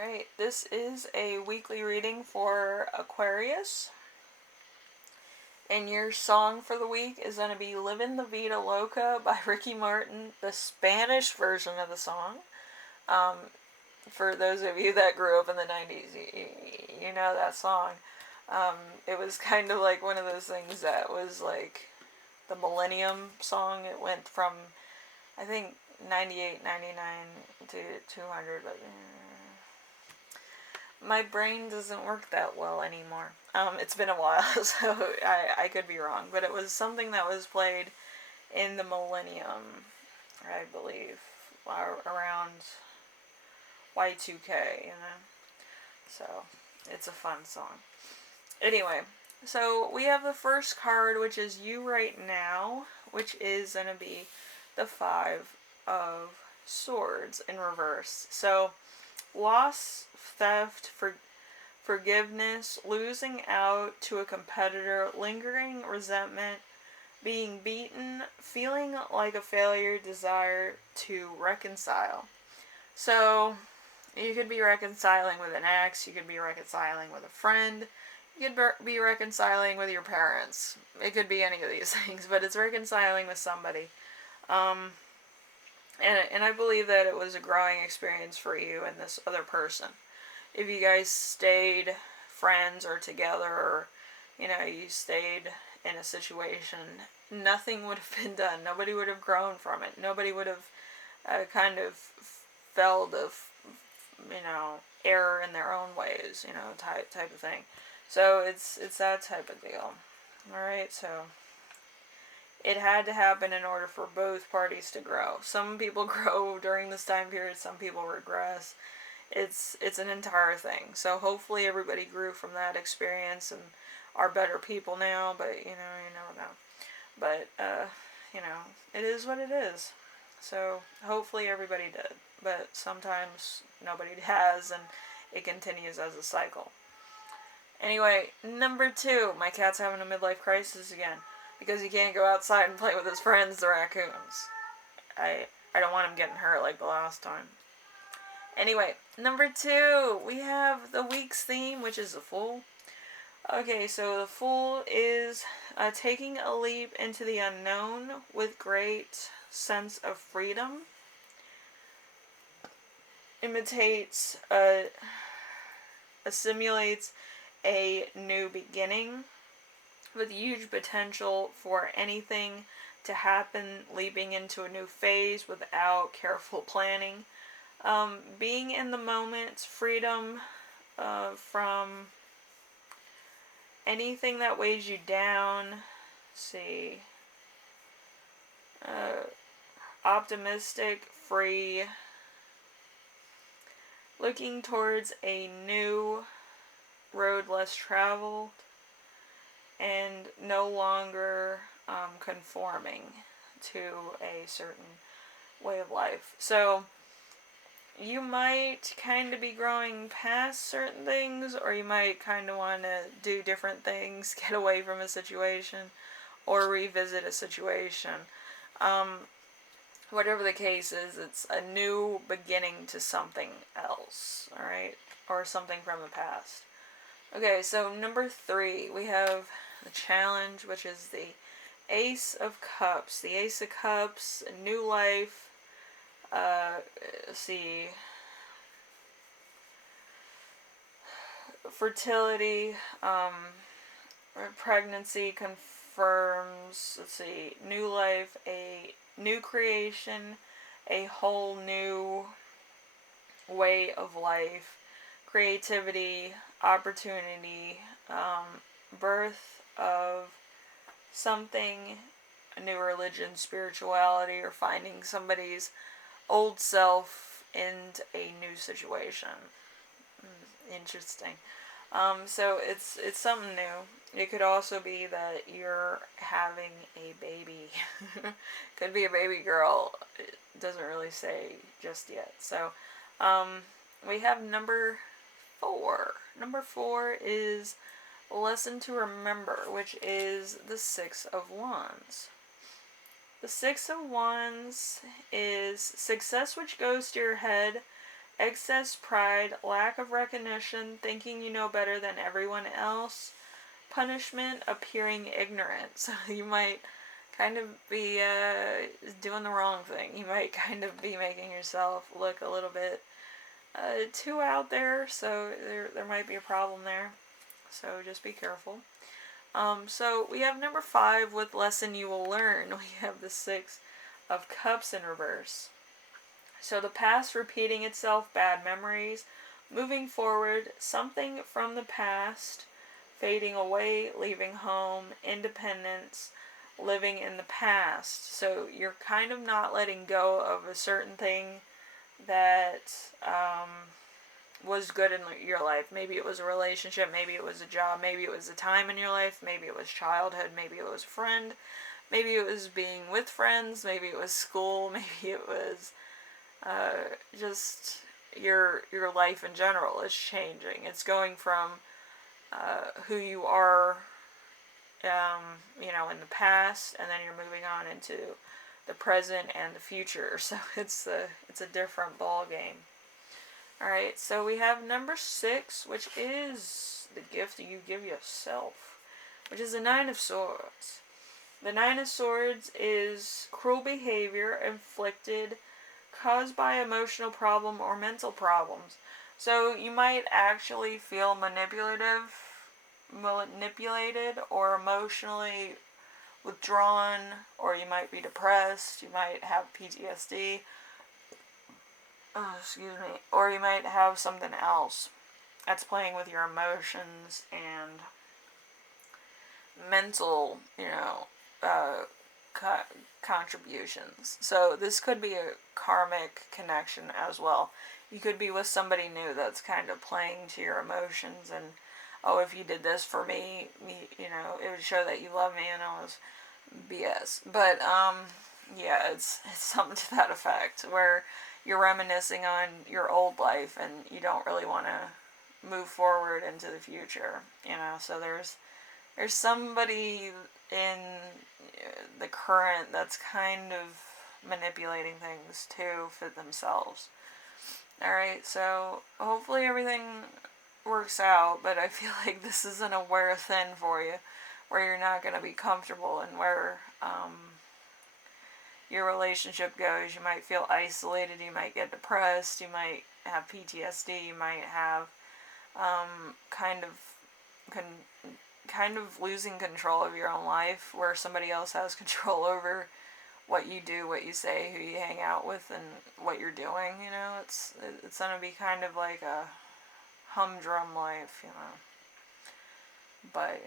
Alright, this is a weekly reading for Aquarius. And your song for the week is going to be Livin, the Vida, Loca by Ricky Martin, the Spanish version of the song. For those of you that grew up in the 90s, you know that song. It was kind of like one of those things that was like the Millennium song. It went from, I think, 98, 99 to 200, but my brain doesn't work that well anymore. It's been a while, so I could be wrong. But it was something that was played in the Millennium, I believe, around Y2K, you know? So, it's a fun song. Anyway, so we have the first card, which is You Right Now, which is going to be the Five of Swords in reverse. So, loss, theft, forgiveness, losing out to a competitor, lingering resentment, being beaten, feeling like a failure, desire to reconcile. So, you could be reconciling with an ex, you could be reconciling with a friend, you could be reconciling with your parents. It could be any of these things, but it's reconciling with somebody. And I believe that it was a growing experience for you and this other person. If you guys stayed friends or together, or, you know, you stayed in a situation, nothing would have been done. Nobody would have grown from it. Nobody would have kind of felt of, you know, error in their own ways, you know, type of thing. So it's that type of deal. Alright, so it had to happen in order for both parties to grow. Some people grow during this time period, some people regress. It's an entire thing. So hopefully everybody grew from that experience and are better people now, but you never know. But you know, it is what it is. So hopefully everybody did. But sometimes nobody has, and it continues as a cycle. Anyway, number 2, my cat's having a midlife crisis again. Because he can't go outside and play with his friends, the raccoons. I don't want him getting hurt like the last time. Anyway, number 2, we have the week's theme, which is the Fool. Okay, so the Fool is taking a leap into the unknown with great sense of freedom. Simulates a new beginning with huge potential for anything to happen, leaping into a new phase without careful planning. Being in the moment, freedom from anything that weighs you down. Optimistic, free, looking towards a new road less traveled, and no longer conforming to a certain way of life. So you might kind of be growing past certain things, or you might kind of want to do different things, get away from a situation, or revisit a situation. Whatever the case is, it's a new beginning to something else, alright? Or something from the past. Okay, so number 3, we have the challenge, which is the Ace of Cups. The Ace of Cups, new life, fertility, pregnancy confirms, new life, a new creation, a whole new way of life, creativity, opportunity, birth of something, a new religion, spirituality, or finding somebody's old self in a new situation. Interesting. So it's something new. It could also be that you're having a baby. Could be a baby girl. It doesn't really say just yet. So we have number 4. Number 4 is a lesson to remember, which is the Six of Wands. The Six of Wands is success which goes to your head excess pride, lack of recognition, thinking you know better than everyone else, punishment, appearing ignorant. So you might kind of be doing the wrong thing. You might kind of be making yourself look a little bit too out there, so there might be a problem there. So just be careful. So we have number 5 with lesson you will learn. We have the 6 of Cups in reverse. So the past repeating itself, bad memories, moving forward, something from the past, fading away, leaving home, independence, living in the past. So you're kind of not letting go of a certain thing that was good in your life. Maybe it was a relationship, maybe it was a job, maybe it was a time in your life, maybe it was childhood, maybe it was a friend, maybe it was being with friends, maybe it was school, maybe it was just your life in general is changing. It's going from who you are, in the past, and then you're moving on into the present and the future. So it's a different ball game. All right, so we have number 6, which is the gift that you give yourself, which is the 9 of Swords. The 9 of Swords is cruel behavior inflicted, caused by emotional problem or mental problems. So you might actually feel manipulated or emotionally withdrawn, or you might be depressed, you might have PTSD, or you might have something else that's playing with your emotions and mental, contributions. So this could be a karmic connection as well. You could be with somebody new that's kind of playing to your emotions, and if you did this for me, it would show that you love me, and all this BS. But it's something to that effect, where you're reminiscing on your old life and you don't really want to move forward into the future, so there's somebody in the current that's kind of manipulating things to fit themselves. Alright, so hopefully everything works out, but I feel like this isn't a wear thin for you, where you're not going to be comfortable, and where your relationship goes. You might feel isolated, you might get depressed, you might have PTSD, you might have kind of losing control of your own life, where somebody else has control over what you do, what you say, who you hang out with, and what you're doing. It's going to be kind of like a humdrum life, but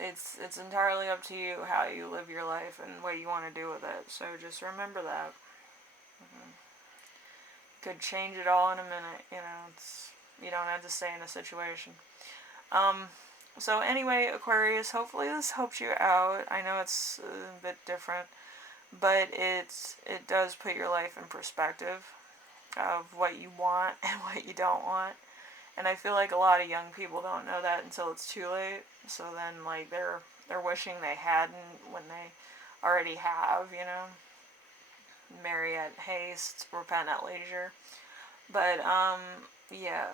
it's entirely up to you how you live your life and what you want to do with it. So just remember that. Could change it all in a minute. You don't have to stay in a situation. So anyway, Aquarius, hopefully this helps you out. I know it's a bit different, but it does put your life in perspective of what you want and what you don't want. And I feel like a lot of young people don't know that until it's too late. So then, they're wishing they hadn't when they already have, Marry at haste, repent at leisure. But,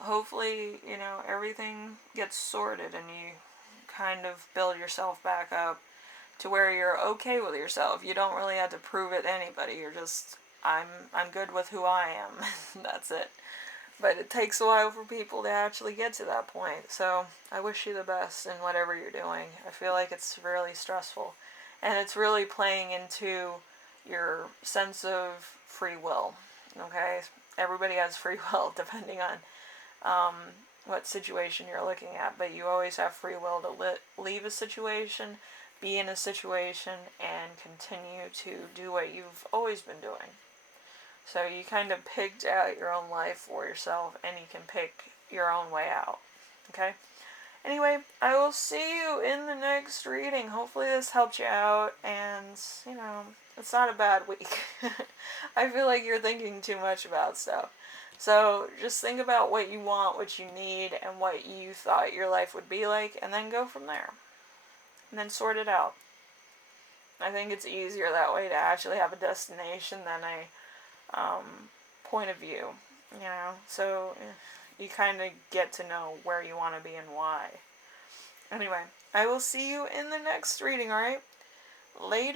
hopefully, everything gets sorted and you kind of build yourself back up to where you're okay with yourself. You don't really have to prove it to anybody. You're just, I'm good with who I am. That's it. But it takes a while for people to actually get to that point. So I wish you the best in whatever you're doing. I feel like it's really stressful. And it's really playing into your sense of free will. Okay? Everybody has free will depending on what situation you're looking at. But you always have free will to leave a situation, be in a situation, and continue to do what you've always been doing. So you kind of picked out your own life for yourself, and you can pick your own way out. Okay? Anyway, I will see you in the next reading. Hopefully this helped you out, and, it's not a bad week. I feel like you're thinking too much about stuff. So just think about what you want, what you need, and what you thought your life would be like, and then go from there. And then sort it out. I think it's easier that way to actually have a destination than a point of view. You know, so you kind of get to know where you want to be and why. Anyway, I will see you in the next reading, alright? Later.